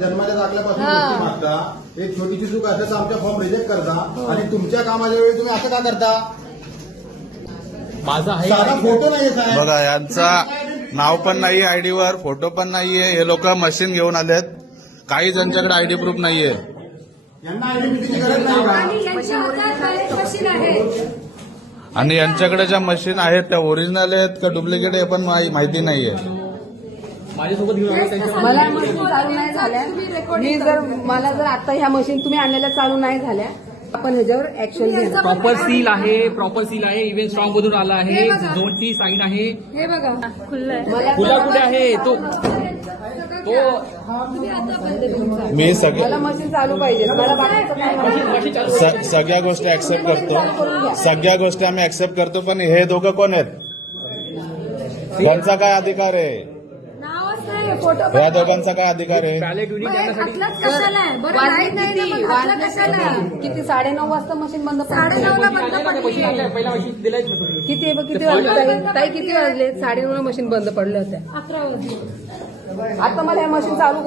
जन्माच्या दाखल्यापासून गोष्टी मागता, एक छोटीशी चूक असल्यास आमच्या फॉर्म रिजेक्ट करता आणि तुमच्या कामाच्या वेळी तुम्ही असं का करता? माझा आहे साधा फोटो नाही साहेब. बघा यांचा नाव पण नाही आयडीवर, फोटो पण नाहीये. हे लोक मशीन घेऊन आलेत. काही ज्यांच्याकडे आयडी प्रूफ नाहीये यांना आयडेंटिटीची गरज नाही का? आणि यांच्याकडे ज्या मशीन आहेत त्या ओरिजिनल आहेत का डुप्लिकेट हे पण माहिती नाहीये. माझ्यासोबत घेऊन आलो त्यांच्या मला मशीन चालू नाही झाल्या. मला जर आता ह्या मशीन तुम्ही आणलेल्या चालू नाही झाल्या, आपण ह्याच्यावर ऍक्शन घेणार. प्रॉपर सील आहे इव्हेंट स्ट्रॉंग मधून आला आहे, झोनची साईन आहे. हे बघा खुल्लंय. खुला कुठे आहे तो मी मला मशीन चालू पाहिजे. मला बाकीचं काय माहिती. सगळ्या गोष्टी ऍक्सेप्ट करतो, सगळ्या गोष्टी आम्ही ऍक्सेप्ट करतो. पण हे दोघं कोण आहेत? त्यांचा काय अधिकार आहे? फोटो या दोघांचा काय अधिकार आहे? बॅलेट युनिट करण्यासाठी किती 9:30 वाजता मशीन बंद पडली. पहिला मशीन दिलाय ना तुम्ही. किती वाजले ताई? किती वाजले? 9:30 मशीन बंद पडल्या होत्या. आता मला हे मशीन चालू